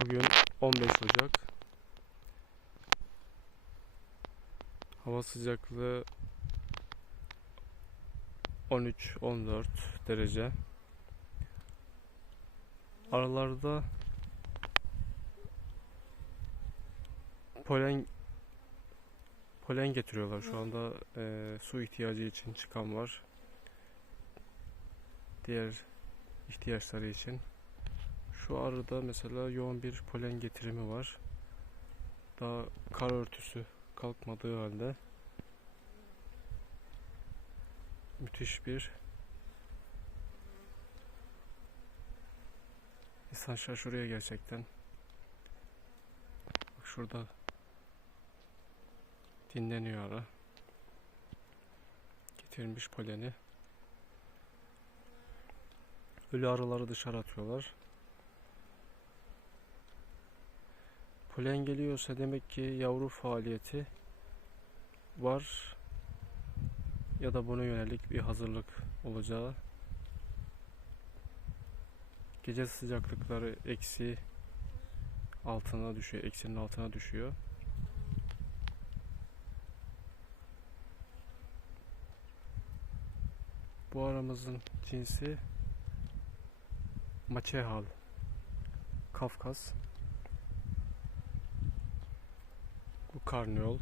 Bugün 15 Ocak. Hava sıcaklığı 13-14 derece. Aralarda polen polen getiriyorlar. Şu anda eee, su ihtiyacı için çıkan var. Diğer ihtiyaçları için. Şu arada mesela yoğun bir polen getirimi var. Daha kar örtüsü kalkmadığı halde müthiş bir insan şaşırıyor gerçekten. Bak şurada dinleniyor ara. Getirmiş poleni. Ölü arıları dışarı atıyorlar. Polen geliyorsa demek ki yavru faaliyeti var ya da buna yönelik bir hazırlık olacağı. Gece sıcaklıkları eksi altına düşüyor, eksinin altına düşüyor. Bu aramızın cinsi Maçehal, Kafkas. Bu karniyol.